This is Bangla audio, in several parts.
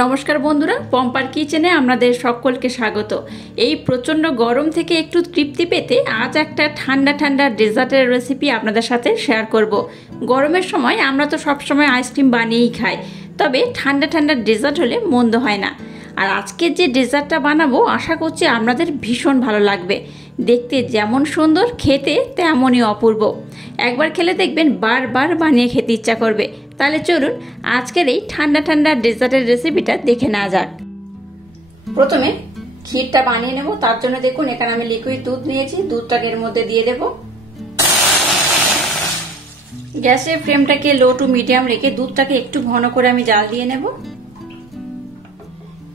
নমস্কার বন্ধুরা, পম্পার কিচেনে আপনাদের সকলকে স্বাগত। এই প্রচণ্ড গরম থেকে একটু তৃপ্তি পেতে আজ একটা ঠান্ডা ঠান্ডা ডেজার্টের রেসিপি আপনাদের সাথে শেয়ার করব। গরমের সময় আমরা তো সবসময় আইসক্রিম বানিয়েই খাই, তবে ঠান্ডা ঠান্ডা ডেজার্ট হলে মন্দ হয় না। আর আজকে যে ডেজার্টটা বানাবো আশা করছি আপনাদের ভীষণ ভালো লাগবে। দেখতে যেমন সুন্দর, খেতে তেমনই অপূর্ব। একবার খেলে দেখবেন বারবার বানিয়ে খেতে ইচ্ছা করবে। তাহলে চলুন আজকের এই ঠান্ডা ঠান্ডা ডেজার্টের রেসিপিটা দেখে নেওয়া যাক। প্রথমে ক্ষীরটা বানিয়ে নেব। তার জন্য দেখুন এখানে আমি লিকুইড দুধ নিয়েছি, দুধটাকে এর মধ্যে দিয়ে দেব। গ্যাসের ফ্লেমটাকে লো টু মিডিয়াম রেখে দুধটাকে একটু ঘন করে আমি জাল দিয়ে নেব।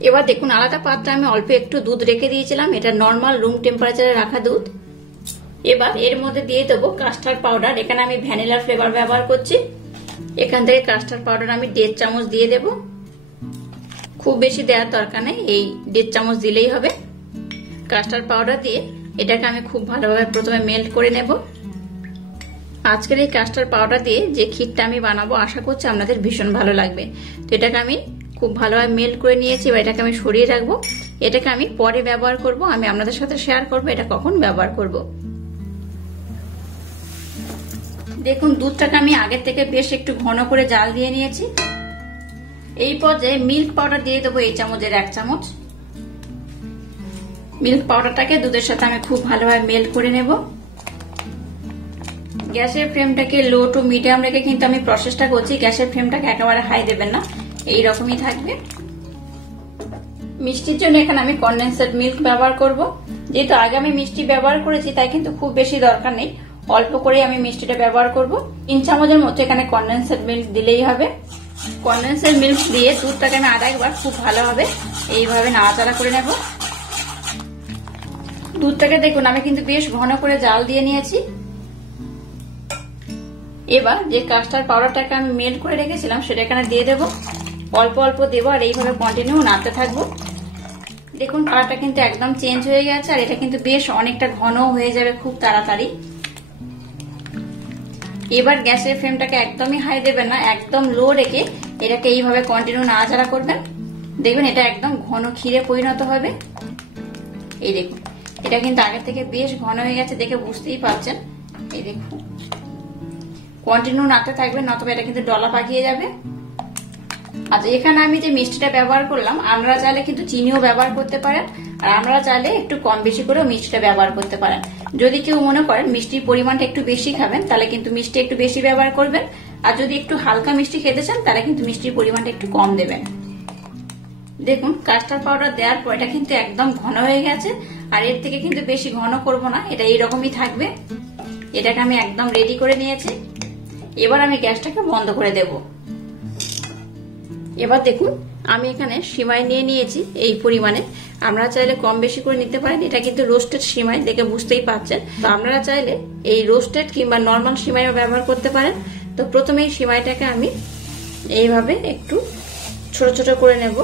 এবার দেখুন আলাদা পাত্রে আমি অল্প একটু দুধ রেখে দিয়েছিলাম, এটা নর্মাল রুম টেম্পারেচারে রাখা দুধ। এবার এর মধ্যে দিয়ে দেবো কাস্টার্ড পাউডার। এখানে আমি ভ্যানিলা ফ্লেভার ব্যবহার করছি। এখান থেকে কাস্টার্ড পাউডার আমি 1.5 চামচ দিয়ে দেব। খুব বেশি দেওয়ার দরকার নেই, এই 1.5 চামচ দিলেই হবে। কাস্টার্ড পাউডার দিয়ে এটাকে আমি খুব ভালোভাবে প্রথমে মেল্ট করে নেব। আজকের এই কাস্টার্ড পাউডার দিয়ে যে ক্ষীরটা আমি বানাবো আশা করছি আপনাদের ভীষণ ভালো লাগবে। তো এটাকে আমি খুব ভালোভাবে মেল্ট করে নিয়েছি। এবার এটাকে আমি সরিয়ে রাখবো। এটাকে আমি পরে ব্যবহার করব, আমি আপনাদের সাথে শেয়ার করব এটা কখন ব্যবহার করব। দেখুন দুধটাকে আমি আগের থেকে বেশ একটু ঘন করে জাল দিয়ে নিয়েছি। এই পর্যায়ে মিল্ক পাউডার দিয়ে দেবো এই চামচের 1 চামচ। মিল্ক পাউডারটাকে দুধের সাথে আমি খুব ভালোভাবে মেল্ট করে নেব। গ্যাসের ফ্লেমটাকে লো টু মিডিয়াম রেখে কিন্তু আমি প্রসেসটা করছি। গ্যাসের ফ্লেমটাকে একেবারে হাই দেবেন না, এই রকমই থাকবে। মিষ্টির জন্য এখানে আমি কনডেন্সড মিল্ক ব্যবহার করব। যেহেতু আগে আমি মিষ্টি ব্যবহার করেছি তাই কিন্তু খুব বেশি দরকার নেই, অল্প করে আমি মিষ্টিটা ব্যবহার করব। 3 চামচের মতো এখানে কনডেন্সড মিল্ক দিলেই হবে। কনডেন্সড মিল্ক দিয়ে দুধটাকে আমি আরেকবার খুব ভালোভাবে এইভাবে নাড়াচাড়া করে নেব। দুধটাকে দেখুন আমি কিন্তু বেশ ঘন করে জাল দিয়ে নিয়েছি। এবার যে কাস্টার্ড পাউডারটাকে আমি মেল্ট করে রেখেছিলাম সেটা এখানে দিয়ে দেব। অল্প অল্প দেবো আর এইভাবে কন্টিনিউ নাড়তে থাকবো। দেখুন কালারটা কিন্তু একদম চেঞ্জ হয়ে গেছে আর এটা কিন্তু বেশ অনেকটা ঘন হয়ে যাবে খুব তাড়াতাড়ি। এবার গ্যাসের ফ্লেমটাকে একদমই হাই দেবেন না, একদম লো রেখে এটাকে এইভাবে কন্টিনিউ নাড়াচাড়া করবেন। দেখবেন এটা একদম ঘন ক্ষীরে পরিণত হবে। এই দেখুন এটা কিন্তু আগে থেকে বেশ ঘন হয়ে গেছে, দেখে বুঝতেই পারছেন। এই দেখুন কন্টিনিউ নাড়তে থাকবেন, নতুবা এটা কিন্তু ডলা পাকিয়ে যাবে। আচ্ছা এখানে আমি যে মিষ্টিটা ব্যবহার করলাম আপনারা চাইলে কিন্তু চিনিও ব্যবহার করতে পারেন, আর আপনারা চাইলে একটু কম বেশি করেও মিষ্টিটা ব্যবহার করতে পারেন। যদি কেউ মনে করেন মিষ্টির পরিমাণটা একটু বেশি খাবেন তাহলে কিন্তু মিষ্টি একটু বেশি ব্যবহার করবেন, আর যদি একটু হালকা মিষ্টি খেতে চান তাহলে কিন্তু মিষ্টির পরিমাণটা একটু কম দেবেন। দেখুন কাস্টার্ড পাউডার দেওয়ার পর এটা কিন্তু একদম ঘন হয়ে গেছে, আর এর থেকে কিন্তু বেশি ঘন করব না, এটা এইরকমই থাকবে। এটাকে আমি একদম রেডি করে নিয়েছি। এবার আমি গ্যাসটাকে বন্ধ করে দেব। এবার দেখুন আমি এখানে সিমাই নিয়ে নিয়েছি এই পরিমাণে। আপনারা চাইলে কম বেশি করে নিতে পারেন, এটা কিন্তু রোস্টেড সিমাই, দেখে বুঝতেই পারছেন। তো আপনারা চাইলে এই রোস্টেড কিংবা নর্মাল সিমাইও ব্যবহার করতে পারেন। তো প্রথমে এই সিমাইটাকে আমি এইভাবে একটু ছোট ছোট করে নেব।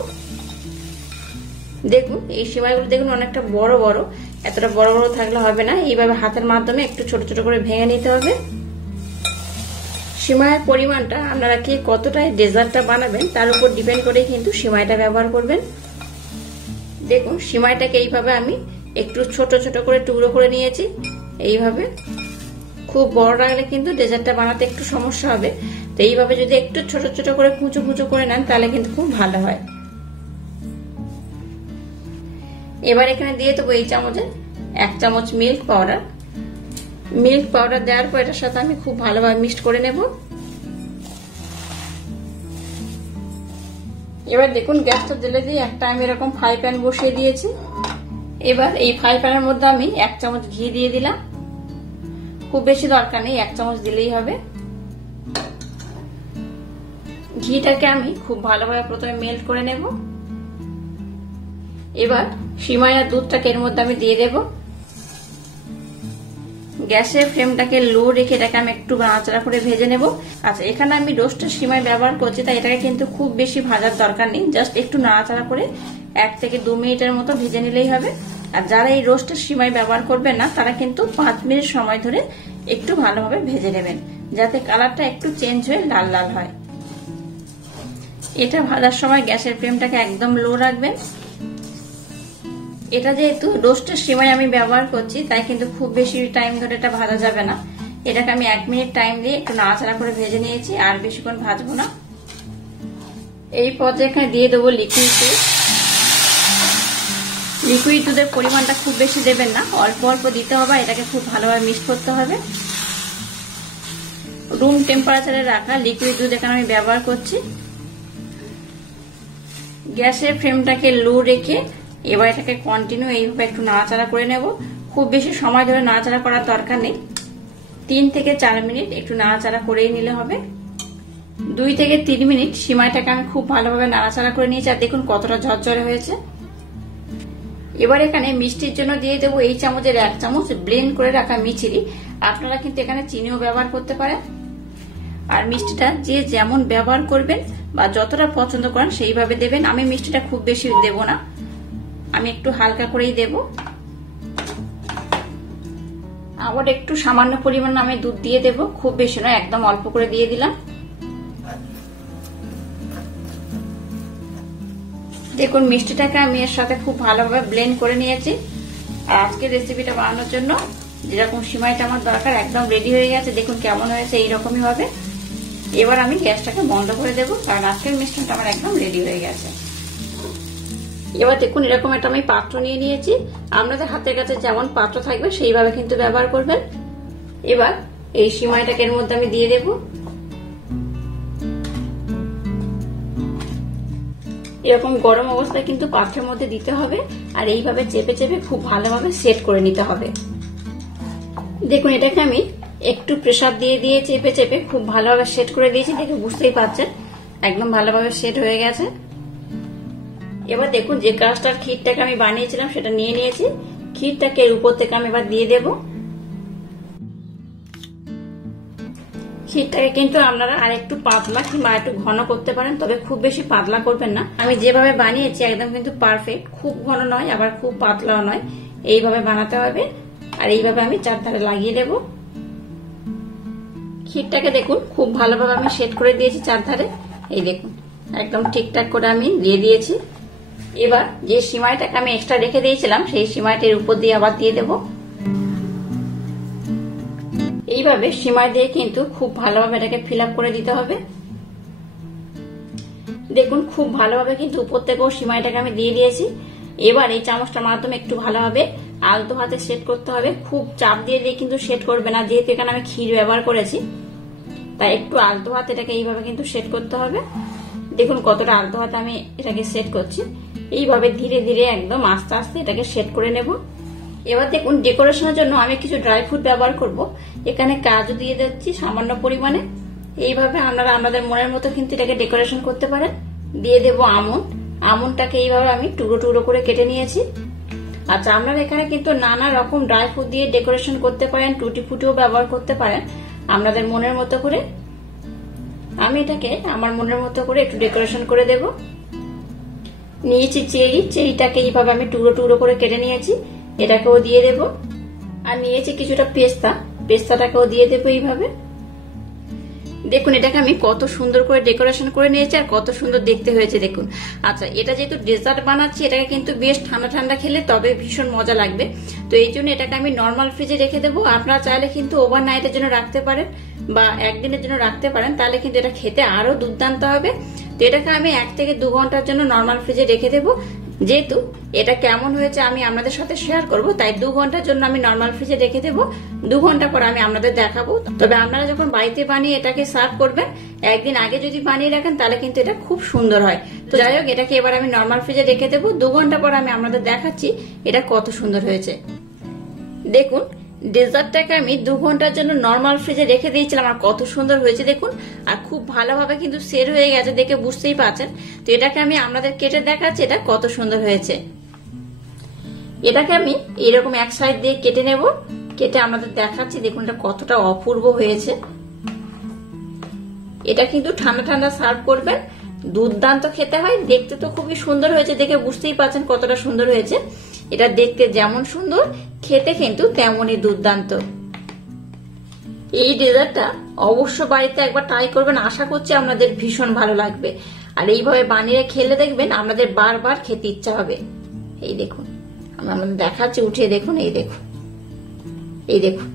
দেখুন এই সিমাইগুলো দেখুন অনেকটা বড় বড়, এতটা বড় বড় থাকলে হবে না, এইভাবে হাতের মাধ্যমে একটু ছোট ছোট করে ভেঙে নিতে হবে। সিমাইয়ের পরিমাণটা আপনারা কি কতটা ডেজার্টটা বানাবেন তার উপর ডিপেন্ড করে কিন্তু সিমাইটা ব্যবহার করবেন। দেখুন সিমাইটাকে এইভাবে আমি একটু ছোট ছোট করে টুকরো করে নিয়েছি। এইভাবে খুব বড় রাখলে কিন্তু ডেজার্টটা বানাতে একটু সমস্যা হবে, তো এইভাবে যদি একটু ছোট ছোট করে কুচো কুচো করে নেন তাহলে কিন্তু খুব ভালো হয়। এবার এখানে দিয়ে দেবো এই চামচে 1 চামচ মিল্ক পাউডার। মিল্ক পাউডার দেওয়ার পর এটার সাথে আমি খুব ভালোভাবে মিক্সড করে নেব। এবার দেখুন গ্যাসটা জ্বেলে দিয়ে একটা আমি এরকম ফ্রাই প্যান বসিয়ে দিয়েছি। এবার এই ফ্রাই প্যানের মধ্যে আমি 1 চামচ ঘি দিয়ে দিলাম। খুব বেশি দরকার নেই, 1 চামচ দিলেই হবে। ঘিটাকে আমি খুব ভালোভাবে প্রথমে মেল্ট করে নেব। এবার সিমাই আর দুধটাকে এর মধ্যে আমি দিয়ে দেব। গ্যাসের ফ্লেমটাকে লো রেখে এটাকে আমি একটু নাড়াচাড়া করে ভেজে নেব। আচ্ছা এখানে আমি রোস্টেড সিমাই ব্যবহার করছি তাই এটাকে কিন্তু খুব বেশি ভাজার দরকার নেই, জাস্ট একটু নাড়াচাড়া করে 1 থেকে 2 মিনিটের মতো ভেজে নিলেই হবে। আর যারা এই রোস্টেড সিমাই ব্যবহার করবেন না তারা কিন্তু 5 মিনিট সময় ধরে একটু ভালোভাবে ভেজে নেবেন, যাতে কালারটা একটু চেঞ্জ হয়ে লাল লাল হয়। এটা ভাজার সময় গ্যাসের ফ্লেমটাকে একদম লো রাখবেন। এটা যেহেতু রোস্টের সিমাই আমি ব্যবহার করছি, তাই কিন্তু খুব বেশি টাইম ধরে এটা ভাজা যাবে না। এটাকে আমি 1 মিনিট টাইম দিয়ে একটু নাড়াচাড়া করে ভেজে নিয়েছি, আর বেশিক্ষণ ভাজবো না। এই পর্যায়ে এখানে দিয়ে দেবো লিকুইড দুধ। লিকুইড দুধের পরিমাণটা খুব বেশি দেবেন না, অল্প অল্প দিতে হবে। এটাকে খুব ভালোভাবে মিক্স করতে হবে। রুম টেম্পারেচারে রাখা লিকুইড দুধ এখানে আমি ব্যবহার করছি। গ্যাসের ফ্লেমটাকে লো রেখে এবার এটাকে কন্টিনিউ এইভাবে একটু নাড়াচাড়া করে নেব। খুব বেশি সময় ধরে নাড়াচাড়া করার দরকার নেই, 3 থেকে 4 মিনিট একটু নাড়াচাড়া করেই নিলে হবে। 2 থেকে 3 মিনিট সিমাইটাকে আমি খুব ভালোভাবে নাড়াচাড়া করে নিয়েছি, আর দেখুন কতটা ঝরঝরে হয়েছে। এবার এখানে মিষ্টির জন্য দিয়ে দেবো এই চামচের 1 চামচ ব্লেন্ড করে রাখা মিছরি। আপনারা কিন্তু এখানে চিনিও ব্যবহার করতে পারেন। আর মিষ্টিটা যে যেমন ব্যবহার করবেন বা যতটা পছন্দ করেন সেইভাবে দেবেন। আমি মিষ্টিটা খুব বেশি দেব না, আমি একটু হালকা করেই দেব। আবার একটু সামান্য পরিমাণ আমি দুধ দিয়ে দেব, খুব বেশি নয়, একদম অল্প করে দিয়ে দিলাম। দেখুন মিষ্টিটাকে আমি এর সাথে খুব ভালোভাবে ব্লেন্ড করে নিয়েছি। আর আজকের রেসিপিটা বানানোর জন্য যেরকম সিমাইটা আমার দরকার একদম রেডি হয়ে গেছে। দেখুন কেমন হয়েছে, এইরকমই হবে। এবার আমি গ্যাসটাকে বন্ধ করে দেব, কারণ আজকের মিষ্টিটা আমার একদম রেডি হয়ে গেছে। এবার দেখুন এরকম একটা আমি পাত্র নিয়ে নিয়েছি। আপনাদের হাতের কাছে যেমন পাত্র থাকবে সেইভাবে কিন্তু ব্যবহার করবেন। এবার এই সিমাইটাকে এর মধ্যে আমি দিয়ে দেব। এরকম গরম অবস্থায় কিন্তু পাত্রের মধ্যে দিতে হবে, আর এইভাবে চেপে চেপে খুব ভালোভাবে সেট করে নিতে হবে। দেখুন এটাকে আমি একটু প্রেসার দিয়ে দিয়ে চেপে চেপে খুব ভালোভাবে সেট করে দিয়েছি। দেখে বুঝতেই পারছেন একদম ভালোভাবে সেট হয়ে গেছে। এবার দেখুন যে কাস্টার্ড ক্ষীরটাকে আমি বানিয়েছিলাম সেটা নিয়ে নিয়েছি। ক্ষীরটাকে এর উপর থেকে আমি এবার দিয়ে দেব। ক্ষীরটাকে কিন্তু আপনারা আর একটু পাতলা কিংবা একটু ঘন করতে পারেন, তবে খুব বেশি পাতলা করবেন না। আমি যেভাবে বানিয়েছি একদম কিন্তু পারফেক্ট, খুব ঘন নয় আবার খুব পাতলাও নয়, এইভাবে বানাতে হবে। আর এইভাবে আমি চারধারে লাগিয়ে দেব। ক্ষীরটাকে দেখুন খুব ভালোভাবে আমি সেট করে দিয়েছি চারধারে। এই দেখুন একদম ঠিকঠাক করে আমি দিয়ে দিয়েছি। এবার যে সিমাইটাকে আমি এক্সট্রা রেখে দিয়েছিলাম সেই সিমাইটার উপর দিয়ে আবার দিয়ে দেব। এইভাবে সিমাই দিয়ে কিন্তু খুব ভালোভাবে এটাকে ফিল আপ করে দিতে হবে। দেখুন খুব ভালোভাবে কিন্তু উপর থেকেও সিমাইটাকে আমি দিয়ে দিয়েছি। এবার এই চামচটার মাধ্যমে একটু ভালোভাবে আলতো হাতে সেট করতে হবে। খুব চাপ দিয়ে দিয়ে কিন্তু সেট করবে না, যেহেতু এখানে আমি ক্ষীর ব্যবহার করেছি, তাই একটু আলতো হাতে এটাকে এইভাবে কিন্তু সেট করতে হবে। দেখুন কতটা আলতো হাতে আমি এটাকে সেট করছি। এইভাবে ধীরে ধীরে একদম আস্তে আস্তে এটাকে সেট করে নেব। এবার দেখুন ডেকোরেশনের জন্য আমি কিছু ড্রাই ফ্রুট ব্যবহার করব। এখানে কাজু দিয়ে দিচ্ছি সামান্য পরিমাণে। এইভাবে আপনারা আপনাদের মনের মতো কিন্তু এটাকে ডেকোরেশন করতে পারেন। দিয়ে দেব আমন্ড। আমন্ডটাকে এইভাবে আমি টুকরো টুকরো করে কেটে নিয়েছি। আচ্ছা, আপনারা এখানে কিন্তু নানা রকম ড্রাই ফ্রুট দিয়ে ডেকোরেশন করতে পারেন, টুটি ফুটিও ব্যবহার করতে পারেন আপনাদের মনের মতো করে। আমি এটাকে আমার মনের মতো করে একটু ডেকোরেশন করে দেব। নিয়েছি চেরি, চেরিটাকে এইভাবে আমি টুকরো টুকরো করে কেটে নিয়েছি, এটাকেও দিয়ে দেব। আর নিয়েছি কিছুটা পেস্তা, পেস্তাটাকেও দিয়ে দেবো এইভাবে। দেখুন এটাকে আমি কত সুন্দর করে ডেকোরেশন করে নিয়েছি, আর কত সুন্দর দেখতে হয়েছে দেখুন। আচ্ছা, এটা যেহেতু ডেজার্ট বানাচ্ছি, এটাকে কিন্তু বেশ ঠান্ডা ঠান্ডা খেলে তবে ভীষণ মজা লাগবে। তো এই জন্য এটাকে আমি নর্মাল ফ্রিজে রেখে দেবো। আপনারা চাইলে কিন্তু ওভারনাইটের জন্য রাখতে পারেন বা একদিনের জন্য রাখতে পারেন, তাহলে কিন্তু এটা খেতে আরো দুর্দান্ত হবে। তো এটাকে আমি 1 থেকে 2 ঘন্টার জন্য নর্মাল ফ্রিজে রেখে দেবো। যেহেতু এটা কেমন হয়েছে আমি আপনাদের সাথে শেয়ার করব, তাই 2 ঘন্টার জন্য আমি নর্মাল ফ্রিজে রেখে দেবো। 2 ঘন্টা পর আমি আপনাদের দেখাবো। তবে আপনারা যখন বাড়িতে বানিয়ে এটাকে সার্ভ করবেন, একদিন আগে যদি বানিয়ে রাখেন তাহলে কিন্তু এটা খুব সুন্দর হয়। তো যাই হোক, এটাকে এবার আমি নর্মাল ফ্রিজে রেখে দেবো। 2 ঘন্টা পর আমি আপনাদের দেখাচ্ছি এটা কত সুন্দর হয়েছে। দেখুন ডেজার্টটাকে আমি 2 ঘন্টার জন্য নর্মাল ফ্রিজে রেখে দিয়েছিলাম, আর কত সুন্দর হয়েছে দেখুন। আর খুব ভালোভাবে কিন্তু সেট হয়ে গেছে, দেখে বুঝতেই পারছেন। তো এটাকে আমি আপনাদের কেটে দেখাচ্ছি এটা কত সুন্দর হয়েছে। এটাকে আমি এরকম এক সাইড দিয়ে কেটে নেব, কেটে আপনাদের দেখাচ্ছি। দেখুন এটা কতটা অপূর্ব হয়েছে। এটা কিন্তু ঠান্ডা ঠান্ডা সার্ভ করবেন, দুর্দান্ত খেতে হয়। দেখতে তো খুবই সুন্দর হয়েছে, দেখে বুঝতেই পারছেন কতটা সুন্দর হয়েছে। এটা দেখতে যেমন সুন্দর, খেতে কিন্তু তেমনই দুর্দান্ত। এই ডেজার্টটা অবশ্য বাড়িতে একবার ট্রাই করবেন, আশা করছি আপনাদের ভীষণ ভালো লাগবে। আর এইভাবে বানিয়ে খেলে দেখবেন আপনাদের বারবার খেতে ইচ্ছা হবে। এই দেখুন আমি আপনাদের দেখাচ্ছি, উঠে দেখুন, এই দেখুন, এই দেখুন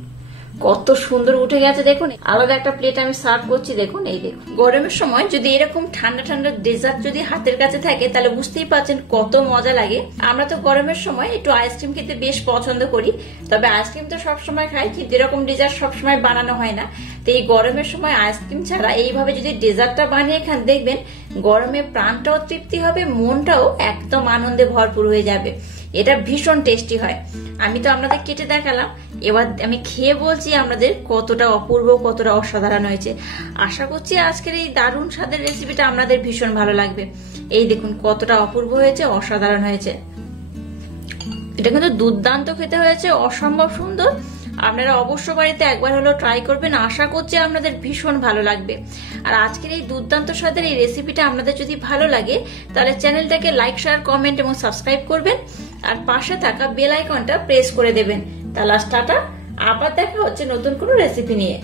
কত সুন্দর উঠে গেছে। দেখুন আলাদা একটা প্লেট আমি সার্ভ করছি, দেখুন এই দেখুন। গরমের সময় যদি এরকম ঠান্ডা ঠান্ডা ডেজার্ট যদি হাতের কাছে থাকে তাহলে বুঝতেই পারছেন কত মজা লাগে। আমরা তো গরমের সময় একটু আইসক্রিম খেতে বেশ পছন্দ করি, তবে আইসক্রিম তো সবসময় খাই, কিন্তু এরকম ডেজার্ট সবসময় বানানো হয় না। তো এই গরমের সময় আইসক্রিম ছাড়া এইভাবে যদি ডেজার্টটা বানিয়ে খান দেখবেন গরমে প্রাণটাও তৃপ্তি হবে, মনটাও একদম আনন্দে ভরপুর হয়ে যাবে। এটা ভীষণ টেস্টি হয়। আমি তো আপনাদের কেটে দেখালাম, এবার আমি খেয়ে বলছি আপনাদের কতটা অপূর্ব, কতটা অসাধারণ হয়েছে। আশা করছি আজকের এই দারুণ স্বাদের রেসিপিটা আপনাদের ভীষণ ভালো লাগবে। এই দেখুন কতটা অপূর্ব হয়েছে, অসাধারণ হয়েছে। এটা কিন্তু দুর্দান্ত খেতে হয়েছে, অসম্ভব সুন্দর। আপনারা অবশ্য বাড়িতে একবার হলো ট্রাই করবেন, আশা করছি আপনাদের ভীষণ ভালো লাগবে। আর আজকের এই দুর্দান্ত স্বাদের এই রেসিপিটা আপনাদের যদি ভালো লাগে তাহলে চ্যানেলটাকে লাইক, শেয়ার, কমেন্ট এবং সাবস্ক্রাইব করবেন, আর পাশে থাকা বেল আইকনটা প্রেস করে দেবেন। তাহলে টাটা, আবার দেখা হচ্ছে নতুন কোনো রেসিপি নিয়ে।